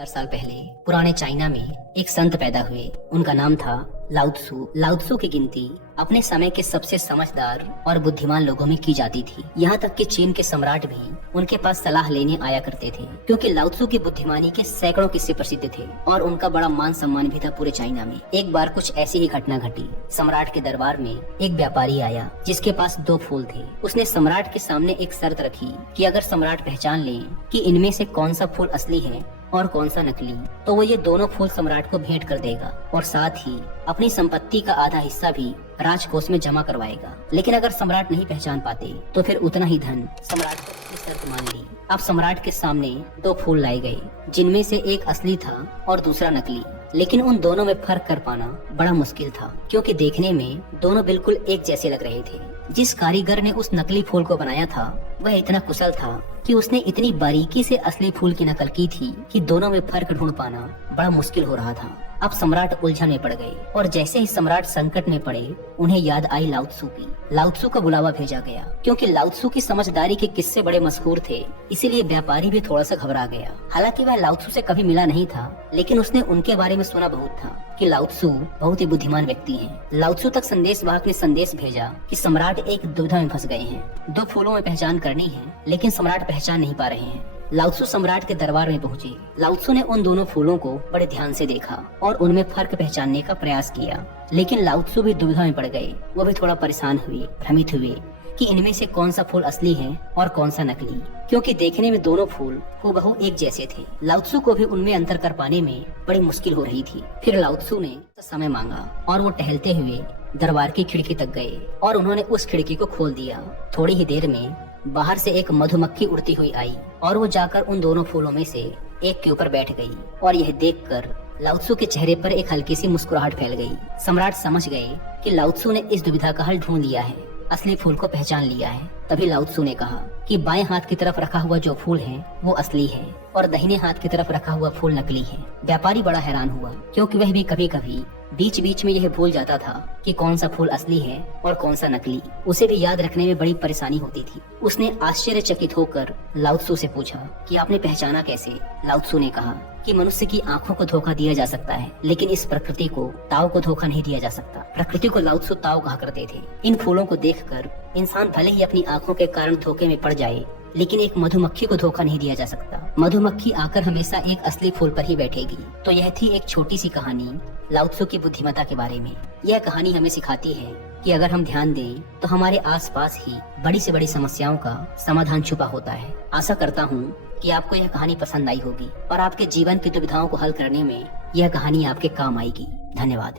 4 साल पहले पुराने चाइना में एक संत पैदा हुए। उनका नाम था लाओत्सु। लाओत्सु की गिनती अपने समय के सबसे समझदार और बुद्धिमान लोगों में की जाती थी। यहाँ तक कि चीन के सम्राट भी उनके पास सलाह लेने आया करते थे, क्योंकि लाओत्सु की बुद्धिमानी के सैकड़ों किस्से प्रसिद्ध थे और उनका बड़ा मान सम्मान भी था पूरे चाइना में। एक बार कुछ ऐसी ही घटना घटी। सम्राट के दरबार में एक व्यापारी आया जिसके पास 2 फूल थे। उसने सम्राट के सामने एक शर्त रखी कि अगर सम्राट पहचान ले कि इनमें से कौन सा फूल असली है और कौन सा नकली, तो वो ये दोनों फूल सम्राट को भेंट कर देगा और साथ ही अपनी संपत्ति का आधा हिस्सा भी राजकोष में जमा करवाएगा। लेकिन अगर सम्राट नहीं पहचान पाते तो फिर उतना ही धन सम्राट को अपनी शर्त मान ली। अब सम्राट के सामने 2 फूल लाए गए, जिनमें से एक असली था और दूसरा नकली। लेकिन उन दोनों में फर्क कर पाना बड़ा मुश्किल था, क्योंकि देखने में दोनों बिल्कुल एक जैसे लग रहे थे। जिस कारीगर ने उस नकली फूल को बनाया था वह इतना कुशल था कि उसने इतनी बारीकी से असली फूल की नकल की थी कि दोनों में फर्क ढूंढ पाना बड़ा मुश्किल हो रहा था। अब सम्राट उलझन में पड़ गए और जैसे ही सम्राट संकट में पड़े उन्हें याद आई लाओत्सु की। लाओत्सु का बुलावा भेजा गया, क्योंकि लाओत्सु की समझदारी के किस्से बड़े मशहूर थे, इसीलिए व्यापारी भी थोड़ा सा घबरा गया। हालांकि वह लाओत्सु से कभी मिला नहीं था, लेकिन उसने उनके बारे में सुना बहुत था कि लाओत्सु बहुत ही बुद्धिमान व्यक्ति हैं। लाओत्सु तक संदेशवाहक ने संदेश भेजा कि सम्राट एक दुविधा में फंस गए हैं। 2 फूलों में पहचान करनी है, लेकिन सम्राट पहचान नहीं पा रहे हैं। लाओत्सु सम्राट के दरबार में पहुँचे। लाओत्सु ने उन दोनों फूलों को बड़े ध्यान से देखा और उनमें फर्क पहचानने का प्रयास किया, लेकिन लाओत्सु भी दुविधा में पड़ गए। वो भी थोड़ा परेशान हुए, भ्रमित हुए कि इनमें से कौन सा फूल असली है और कौन सा नकली, क्योंकि देखने में दोनों फूल हूबहू एक जैसे थे। लाओत्सु को भी उनमें अंतर कर पाने में बड़ी मुश्किल हो रही थी। फिर लाओत्सु ने समय मांगा और वो टहलते हुए दरबार की खिड़की तक गए और उन्होंने उस खिड़की को खोल दिया। थोड़ी ही देर में बाहर से एक मधुमक्खी उड़ती हुई आई और वो जाकर उन दोनों फूलों में से एक के ऊपर बैठ गई और यह देखकर लाओत्सु के चेहरे पर एक हल्की सी मुस्कुराहट फैल गई। सम्राट समझ गए कि लाओत्सु ने इस दुविधा का हल ढूंढ लिया है, असली फूल को पहचान लिया है। तभी लाओत्सु ने कहा कि बाएं हाथ की तरफ रखा हुआ जो फूल है वो असली है और दाहिने हाथ की तरफ रखा हुआ फूल नकली है। व्यापारी बड़ा हैरान हुआ, क्योंकि वह भी कभी कभी बीच बीच में यह भूल जाता था कि कौन सा फूल असली है और कौन सा नकली। उसे भी याद रखने में बड़ी परेशानी होती थी। उसने आश्चर्यचकित होकर लाओत्सु से पूछा कि आपने पहचाना कैसे? लाओत्सु ने कहा कि मनुष्य की आंखों को धोखा दिया जा सकता है, लेकिन इस प्रकृति को, ताओ को धोखा नहीं दिया जा सकता। प्रकृति को लाओत्सु ताओ कहा करते थे। इन फूलों को देखकर इंसान भले ही अपनी आंखों के कारण धोखे में पड़ जाए, लेकिन एक मधुमक्खी को धोखा नहीं दिया जा सकता। मधुमक्खी आकर हमेशा एक असली फूल पर ही बैठेगी। तो यह थी एक छोटी सी कहानी लाओत्सु की बुद्धिमत्ता के बारे में। यह कहानी हमें सिखाती है कि अगर हम ध्यान दें तो हमारे आसपास ही बड़ी से बड़ी समस्याओं का समाधान छुपा होता है। आशा करता हूँ कि आपको यह कहानी पसंद आई होगी और आपके जीवन की दुविधाओं को हल करने में यह कहानी आपके काम आएगी। धन्यवाद।